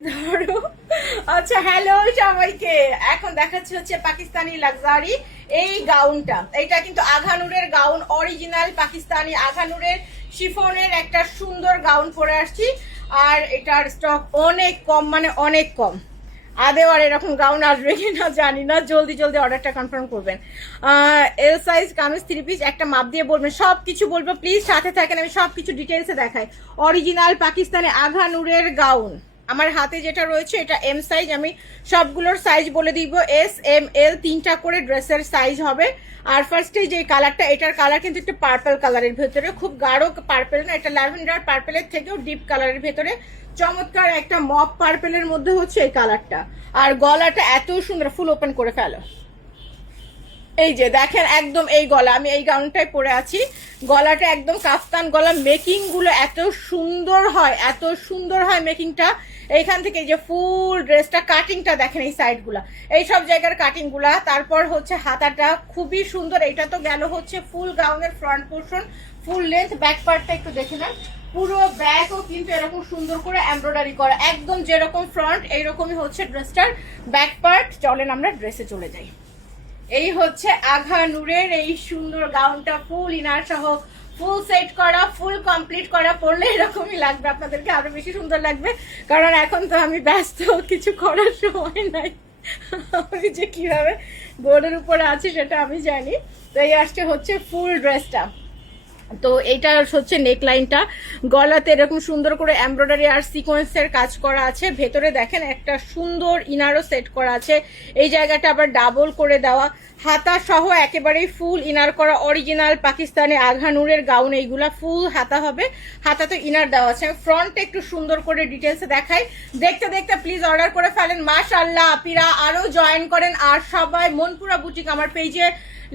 ধরো। আচ্ছা, হ্যালো সবাইকে। এখন দেখাচ্ছি হচ্ছে পাকিস্তানি লাক্সারি এই গাউনটা। এটা কিন্তু আঘানুরের গাউন, অরিজিনাল পাকিস্তানি আঘানুরের শিফনের একটা সুন্দর গাউন পরে আসছি। আর এটার স্টক অনেক কম, মানে অনেক কম। আদেও আর এরকম গাউন আসবে কিনা জানি না, জলদি জলদি অর্ডারটা কনফার্ম করবেন। এল সাইজ কামিজ 3 পিস একটা মাপ দিয়ে বলবেন, সব কিছু বলবো, প্লিজ সাথে থাকেন, আমি সব কিছু ডিটেলসে দেখাই। অরিজিনাল পাকিস্তানি আঘানুরের গাউন, আমার হাতে যেটা রয়েছে এটা এম সাইজ, আমি সবগুলোর সাইজ বলে দিব। এস এম এল 3টা করে ড্রেসের সাইজ হবে। আর ফার্স্টে যে কালারটা, এটার কালার কিন্তু একটু পার্পল কালারের ভেতরে, খুব গাঢ় পার্পল না, এটা ল্যাভেন্ডার পার্পলের থেকেও ডিপ কালারের ভেতরে চমৎকার একটা মপ পার্পলের মধ্যে হচ্ছে এই কালারটা। আর গলাটা এত সুন্দর, ফুল ওপেন করে ফেলো। এই যে দেখেন, একদম এই গলা, আমি এই গাউনটাই পরে আছি। গলাটা একদম কাফতান গলা, মেকিং গুলো এত সুন্দর হয়, এত সুন্দর হয় মেকিংটা। এইখান থেকে এই যে ফুল ড্রেসটা কাটিংটা দেখেন, এই সাইড গুলা, এই সব জায়গার কাটিং গুলা। তারপর হচ্ছে হাতাটা খুবই সুন্দর। এটা তো গেল হচ্ছে ফুল গাউনের front portion, full length. Back পার্টটা একটু দেখে নেন, পুরো ব্যাকও কিন্তু এরকম সুন্দর করে এমব্রয়ডারি করা, একদম যেরকম ফ্রন্ট এইরকমই হচ্ছে ড্রেসটার ব্যাক পার্ট। চলেন আমরা ড্রেসে চলে যাই। এই হচ্ছে আঘানুরের এই সুন্দর গাউনটা, ফুল ইনার সহ, ফুল সেট করা, ফুল কমপ্লিট করা। পরলে এরকমই লাগবে, আপনাদেরকে আরো বেশি সুন্দর লাগবে, কারণ এখন তো আমি ব্যস্ত, কিছু করার সময় নাই। আমি যে কিভাবে বোর্ডের উপরে আছি সেটা আমি জানি। তো এই আসছে হচ্ছে ফুল ড্রেসটা। তো এইটা হচ্ছে নেকলাইনটা, গলাতে এরকম সুন্দর করে এমব্রয়ডারি আর সিকোয়েন্সের কাজ করা আছে। ভেতরে দেখেন একটা সুন্দর ইনারও সেট করা আছে, এই জায়গাটা আবার ডাবল করে দেওয়া। হাতা সহ একেবারেই ফুল ইনার করা, অরিজিনাল পাকিস্তানি আঘানুরের গাউন। এইগুলা ফুল হাতা হবে, হাতাতে ইনার দেওয়া আছে। ফ্রন্টে একটু সুন্দর করে ডিটেলসে দেখাই, দেখতে দেখতে প্লিজ অর্ডার করে ফেলেন। মাশাআল্লাহ, আপিরা আরো জয়েন করেন। আর সবাই মনপুরা বুটিক আমার পেজে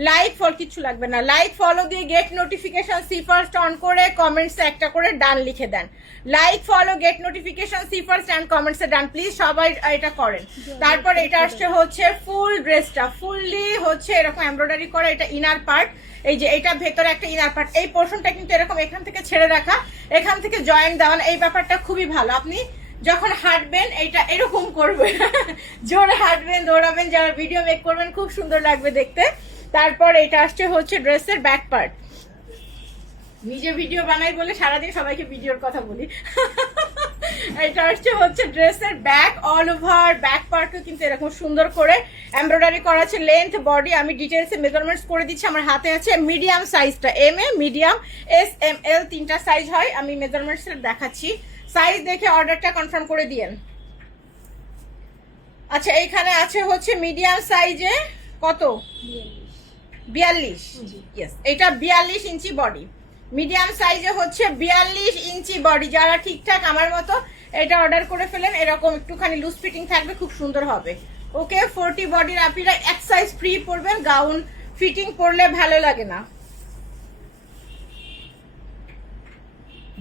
লাইক ফলো, কিছু লাগবে না, লাইক ফলো দিয়ে get notification see first on করে কমেন্টসে একটা করে ডান লিখে দেন। Like follow get notification see first and কমেন্টসে ডান, প্লিজ সবাই এটা করেন। তারপর এটা আসছে হচ্ছে ফুল ড্রেসটা, ফুললি হচ্ছে এরকম এমব্রয়ডারি করা, এটা ইনার পার্ট। এই যে এটা ভেতরে একটা ইনার পার্ট, এই পোর্শনটা কিন্তু এরকম এখান থেকে ছেড়ে রাখা, এখান থেকে জয়েন্ট দেওয়ান। এই ব্যাপারটা খুবই ভালো, আপনি যখন হাঁটবেন এইটা এরকম করবেন, জোরে হাঁটবেন, দৌড়াবেন, যারা ভিডিও মেক করবেন খুব সুন্দর লাগবে দেখতে। তারপর এটা আসছে হচ্ছে ড্রেসের ব্যাক পার্ট। নিজে ভিডিও বানাই বলে সারাদিন সবাইকে ভিডিওর কথা বলি। এটা আসছে হচ্ছে ড্রেসের ব্যাক, অল ওভার ব্যাক পার্টও কিন্তু এরকম সুন্দর করে এমব্রয়ডারি করা আছে। লেন্থ বডি আমি ডিটেলসে মেজারমেন্টস করে দিচ্ছি, আমার হাতে আছে মিডিয়াম সাইজটা, M A, medium, S M L 3টা সাইজ হয়। আমি মেজারমেন্টস দেখাচ্ছি, সাইজ দেখে অর্ডারটা কনফার্ম করে দিয়েন। আচ্ছা, এইখানে আছে হচ্ছে মিডিয়াম সাইজে কত, 42। ইয়েস, এটা 42 ইঞ্চি বডি, মিডিয়াম সাইজে হচ্ছে 42 ইঞ্চি বডি। যারা ঠিকঠাক আমার মতো এটা অর্ডার করে ফেলেন, এরকম একটুখানি লুজ ফিটিং থাকবে, খুব সুন্দর হবে। ওকে, 40 বডির আপিরা এক সাইজ ফ্রি পরবেন, গাউন ফিটিং পরলে ভালো লাগে না।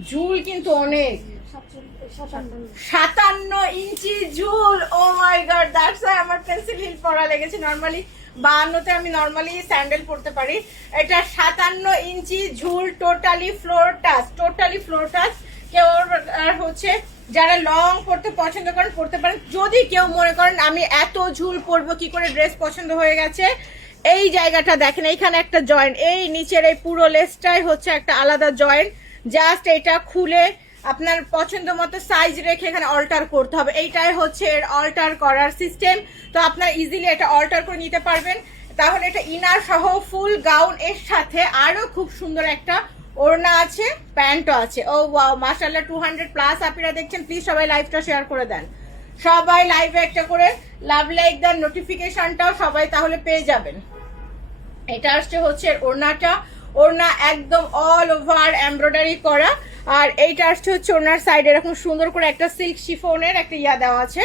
ঝুল কিন্তু অনেক, 57 ইঞ্চি ঝুল। ও মাই গড, দ্যাটস ওয়াই আমার পেন্সিল হিল পরা লেগেছে। নর্মালি 52তে আমি নর্মালি স্যান্ডেল পরতে পারি। এটা 57 ইঞ্চি ঝুল, totally floor touch, totally floor touch. কেউ হচ্ছে যারা লং পরতে পছন্দ করেন পরতে পারেন। যদি কেউ মনে করেন আমি এত ঝুল পরবো কি করে, ড্রেস পছন্দ হয়ে গেছে, এই জায়গাটা দেখেন, এইখানে একটা জয়েন্ট, এই নিচের এই পুরো লেসটাই হচ্ছে একটা আলাদা জয়েন্ট। জাস্ট এটা খুলে আপনার পছন্দ মতো সাইজ রেখে এখানে অল্টার করতে হবে, এইটাই হচ্ছে এর অল্টার করার সিস্টেম। তো আপনার ইজিলি এটা অল্টার করে নিতে পারবেন। তাহলে এটা ইনার সহ ফুল গাউন, এর সাথে আরো খুব সুন্দর একটা ওড়না আছে, প্যান্টও আছে। ও ওয়াও, মাশাআল্লাহ, 200+ আপনারা দেখছেন, প্লিজ সবাই লাইভটা শেয়ার করে দেন, সবাই লাইভে একটা করে লাভ লাইক দেন, নোটিফিকেশনটাও সবাই তাহলে পেয়ে যাবেন। এটা আসছে হচ্ছে ওড়নাটা, ওড়না একদম অল ওভার এমব্রয়ডারি করা। আর এইটা আসছে হচ্ছে ওনার সাইড এরকম সুন্দর করে একটা সিল্ক শিফনের একটা ইয়া দেওয়া আছে,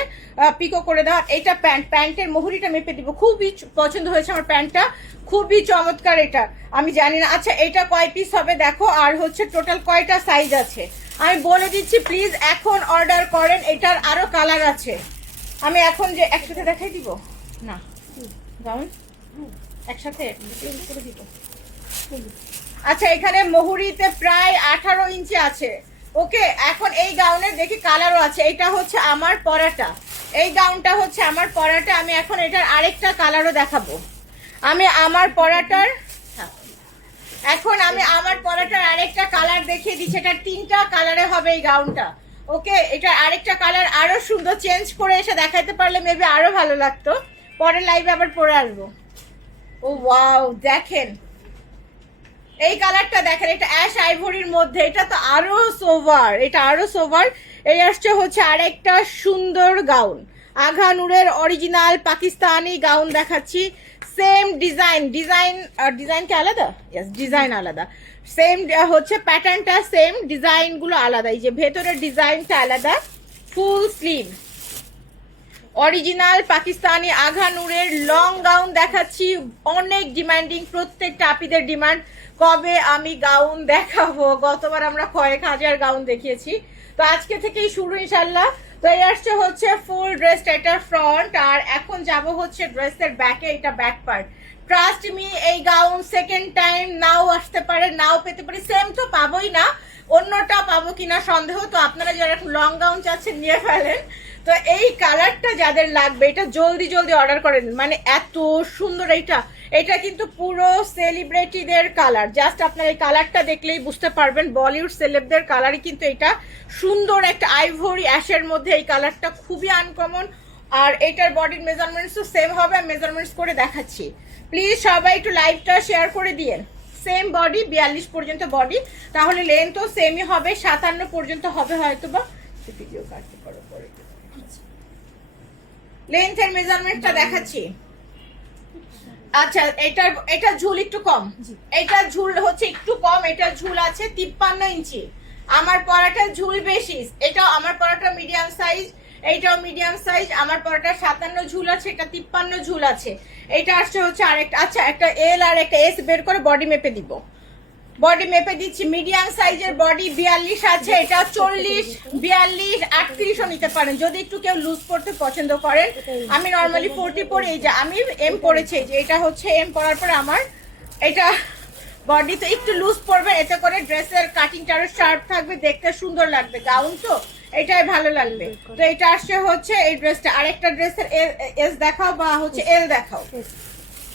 পিকো করে দেওয়া। এইটা প্যান্ট, প্যান্টের মুহুরিটা মেপে দিব, খুবই পছন্দ হয়েছে আমার প্যান্টটা, খুবই চমৎকার এটা। আমি জানি না, আচ্ছা এটা কয় পিস হবে দেখো, আর হচ্ছে টোটাল কয়টা সাইজ আছে আমি বলে দিচ্ছি, প্লিজ এখন অর্ডার করেন। এটার আরো কালার আছে, আমি এখন যে একসাথে দেখাই দিব না, গাউন একসাথে করে দিব। আচ্ছা, এখানে মহুরিতে প্রায় 18 ইঞ্চি আছে, ওকে, এখন এই গাউনের দেখি কালারও আছে। এটা হচ্ছে আমার পরাটা, এই গাউনটা হচ্ছে আমার পরাটা। আমি এখন এটার আরেকটা কালারও দেখাবো। আমি আমার পরাটার আরেকটা কালার দেখিয়ে দিচ্ছি। এটা 3টা কালারে হবে এই গাউনটা। ওকে, এটা আরেকটা কালার আরো সুন্দর, চেঞ্জ করে এসে দেখাইতে পারলে মেবি আরো ভালো লাগতো। পরের লাইভে আবার পরে আসবো। ও ওয়াও, দেখেন এই কালারটা, দেখেন এটা অ্যাশ আইভরির মধ্যে। এটা তো আরো সোভার, এটা আরো সোভার। এই আসছে হচ্ছে আরেকটা সুন্দর গাউন, আঘা নূরের অরিজিনাল পাকিস্তানি গাউন দেখাচ্ছি। সেম ডিজাইন, ডিজাইন কি আলাদা? ইয়েস, ডিজাইন আলাদা। সেম হচ্ছে প্যাটার্নটা সেম, ডিজাইন গুলো আলাদা। এই যে ভেতরের ডিজাইনটা আলাদা। ফুল স্লিভ অরিজিনাল পাকিস্তানি আঘা নূরের লং গাউন দেখাচ্ছি। অনেক ডিমান্ডিং, প্রত্যেকটা আপিদের ডিমান্ড কবে আমি গাউন দেখাবো। গতবার আমরা কয়েক হাজার গাউন দেখিয়েছি, তো আজকে থেকেই শুরু ইনশাল্লাহ। তো এই আসছে হচ্ছে ফুল ড্রেস, এটার ফ্রন্ট। আর এখন যাব হচ্ছে ড্রেসের ব্যাকে, এটা ব্যাক পার্ট। ট্রাস্ট মি, এই গাউন সেকেন্ড টাইম নাও আসতে পারে, নাও পেতে পারি। সেম তো পাবোই না, অন্যটা পাবো কিনা সন্দেহ। তো আপনারা যারা লং গাউন চাচ্ছেন নিয়ে ফেলেন। তো এই কালারটা যাদের লাগবে, এটা জলদি জলদি অর্ডার করে দিন। মানে এত সুন্দর এইটা, এটা কিন্তু পুরো সেলিব্রিটিদের কালার। জাস্ট আপনার এই কালারটা দেখলেই বুঝতে পারবেন বলিউড সেলেবদের কালারই কিন্তু এটা। সুন্দর একটা আইভরি অ্যাশের মধ্যে এই কালারটা খুবই আনকমন। আর এটার বডির মেজারমেন্টসও সেম হবে, আমি মেজারমেন্টস করে দেখাচ্ছি। প্লিজ সবাই একটু লাইভটা শেয়ার করে দিয়েন। সেম বডি, 42 পর্যন্ত বডি, তাহলে লেন্থও সেমই হবে, 57 পর্যন্ত হবে হয়তো বা। ভিডিও কাটতে পারো পরে, লেন্থের মেজারমেন্টটা দেখাচ্ছি। আচ্ছা, এটা ঝুল একটু কম, এটা ঝুল হচ্ছে একটু কম। এটা ঝুল আছে 53 ইঞ্চি। আমার পরাটা ঝুল বেশি। এটাও আমার পরাটা মিডিয়াম সাইজ, এইটাও মিডিয়াম সাইজ। আমার পরাটা 57 ঝুল আছে, এটা 53 ঝুল আছে। এটা আসছে হচ্ছে আরেকটা। আচ্ছা, একটা এল আর একটা এস বের করে বডি মেপে দিব। বডি মেপে দিচ্ছি। মিডিয়াম সাইজের বডি 42 আছে, এটা 40, 42, 38ও নিতে পারেন যদি একটু কেউ লুজ পড়তে পছন্দ করেন। আমি নর্মালি 40 পরে, এই যে আমি এম পরেছি, যে এটা হচ্ছে এম পরার পরে আমার এটা বডি তো একটু লুজ পড়বে, এতে করে ড্রেসের কাটিংটা আরো শার্প থাকবে, দেখতে সুন্দর লাগবে। গাউন তো এটাই ভালো লাগবে। তো এটা আসছে হচ্ছে এই ড্রেসটা। আরেকটা ড্রেসের এস দেখাও বা হচ্ছে এল দেখাও।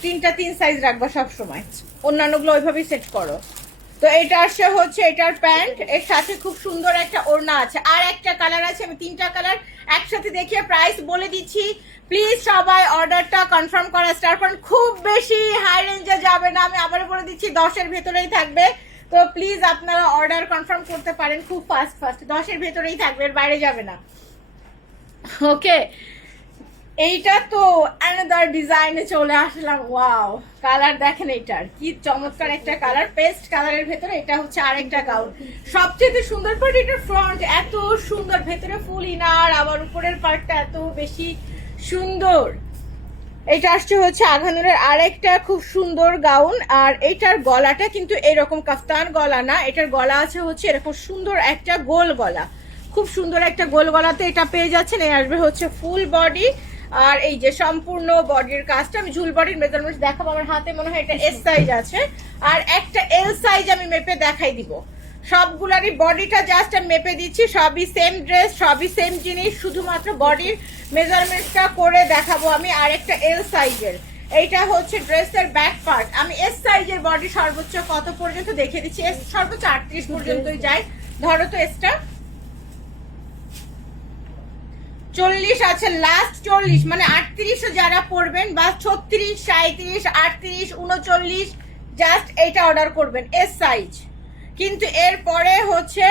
3 সাইজ রাখবা সব সময়, অন্যান্যগুলো ওইভাবেই সেট করো। তো এটা আসছে হচ্ছে এটার প্যান্ট, এর সাথে খুব সুন্দর একটা ওড়না আছে। আর একটা কালার আছে, আমি 3টা কালার একসাথে দেখিয়ে প্রাইস বলে দিচ্ছি। প্লিজ সবাই অর্ডারটা কনফার্ম করা স্টার্ট করুন। খুব বেশি হাই রেঞ্জে যাবে না, আমি আবার বলে দিচ্ছি 10-এর ভেতরেই থাকবে। তো প্লিজ আপনারা অর্ডার কনফার্ম করতে পারেন খুব ফাস্ট 10-এর ভেতরেই থাকবে, এর বাইরে যাবে না। ওকে, এইটা তো অ্যানাদার ডিজাইনে চলে আসলাম। ওয়াও, কালার দেখেন, এটার কি চমৎকার একটা কালার, পেস্ট কালারের ভেতরে। এটা হচ্ছে আরেকটা গাউন। সবচেয়ে সুন্দর পার্ট এটার ফ্রন্ট, এত সুন্দর, ভেতরে ফুল ইনার, আবার উপরের পার্টটা এত বেশি সুন্দর। এটা আসছে হচ্ছে আঘা নূরের আরেকটা খুব সুন্দর গাউন। আর এটার গলাটা কিন্তু এরকম কাফতান গলা না, এটার গলা আছে হচ্ছে এরকম সুন্দর একটা গোল গলা, খুব সুন্দর একটা গোল গলাতে এটা পেয়ে যাচ্ছেন। এই আসবে হচ্ছে ফুল বডি। আর এই যে সম্পূর্ণ বডির কাজটা, আমি ঝুল বডির মেজারমেন্ট দেখাবো। আমার হাতে মনে হয় এটা এস সাইজ আছে, আর একটা এল সাইজ আমি মেপে দেখাই দিব। সবগুলারই বডিটা জাস্ট আমি মেপে দিচ্ছি। সবই সেম ড্রেস, সবই সেম জিনিস, শুধুমাত্র বডির মেজারমেন্টটা করে দেখাবো আমি। আর একটা এল সাইজের, এইটা হচ্ছে ড্রেসের ব্যাক পার্ট। আমি এস সাইজের বডি সর্বোচ্চ কত পর্যন্ত দেখে দিচ্ছি। এস সর্বোচ্চ 38 পর্যন্তই যায়। ধরো তো এসটা 40 আছে, লাস্ট 40, মানে 38 যারা পড়বেন, বা 36, 37, 38, 39, জাস্ট এইটা অর্ডার করবেন এস সাইজ। কিন্তু এর পরে হচ্ছে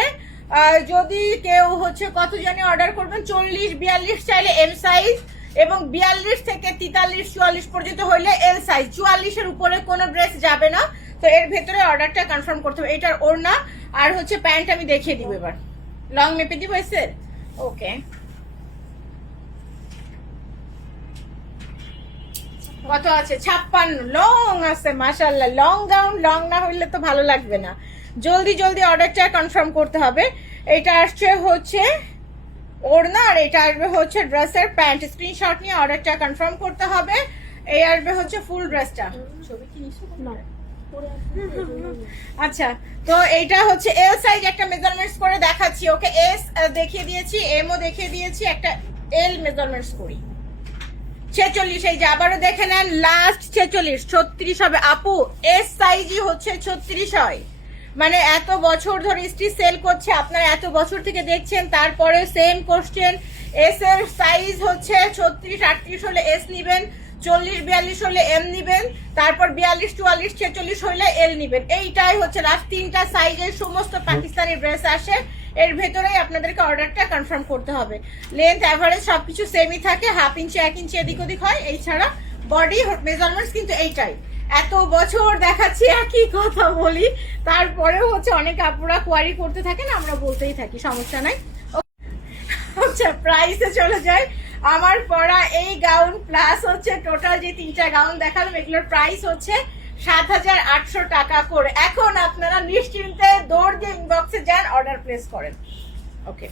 যদি কেউ হচ্ছে কত জানি অর্ডার করবেন, 40, 42 চাইলে এম সাইজ, এবং 42 থেকে 43, 44 পর্যন্ত হইলে এল সাইজ। 44-এর উপরে কোনো ড্রেস যাবে না। তো এর ভেতরে অর্ডারটা কনফার্ম করতে হবে। এটার ওড়না আর হচ্ছে প্যান্ট আমি দেখিয়ে দিব। এবার লং মেপে দিব এসের। ওকে, কত আছে? 56। লং আছে, মাশাআল্লাহ। লং গাউন লং না হইলে তো ভালো লাগবে না। জলদি জলদি অর্ডারটা কনফার্ম করতে হবে। এটা আসছে হচ্ছে ওড়না, আর এটা আসবে হচ্ছে ড্রেসের প্যান্ট। স্ক্রিনশট নিয়ে অর্ডারটা কনফার্ম করতে হবে। এই আসবে হচ্ছে ফুল ড্রেসটা। ছবি কি নিছো? না, আচ্ছা, তো এইটা হচ্ছে এল সাইজ, একটা মেজারমেন্টস করে দেখাচ্ছি। ওকে, এস দেখিয়ে দিয়েছি, এম ও দেখিয়ে দিয়েছি, একটা এল মেজারমেন্টস করি। 46, এই যে আবারও দেখে নেন, লাস্ট 46, 36 হবে আপু। এস সাইজই হচ্ছে 36 হয়। মানে এত বছর ধরে স্টিচ সেল করছে, আপনারা এত বছর থেকে দেখছেন, তারপরে সেম কোশ্চেন। এস এর সাইজ হচ্ছে 36, 38 হলে এস নিবেন, 40, 42 হলে এম নিবেন, তারপর 42, 44, 46 হলে এল নিবেন। এইটাই হচ্ছে লাস্ট 3টা সাইজের সমস্ত পাকিস্তানি ড্রেস আসে। এর ভেতরেই আপনাদেরকে অর্ডারটা কনফার্ম করতে হবে। লেন্থ অ্যাভারেজ সবকিছু সেমই থাকে, 1/2 ইঞ্চি 1 ইঞ্চি এদিক ওদিক হয়। এছাড়া বডি মেজারমেন্টস কিন্তু এইটাই। এত বছর দেখাচ্ছি একই কথা বলি, তারপরেও হচ্ছে অনেক আপুরা কোয়ারি করতে থাকেন, আমরা বলতেই থাকি, সমস্যা নাই। আচ্ছা, প্রাইসে চলে যায়। আমার পরা এই গাউন প্লাস হচ্ছে টোটাল যে 3টা গাউন দেখালাম, এগুলোর প্রাইস হচ্ছে 7,800 টাকা করে। এখন আপনারা নিশ্চিন্তে দৌড় দিয়ে ইনবক্সে যান, অর্ডার প্লেস করেন। ওকে।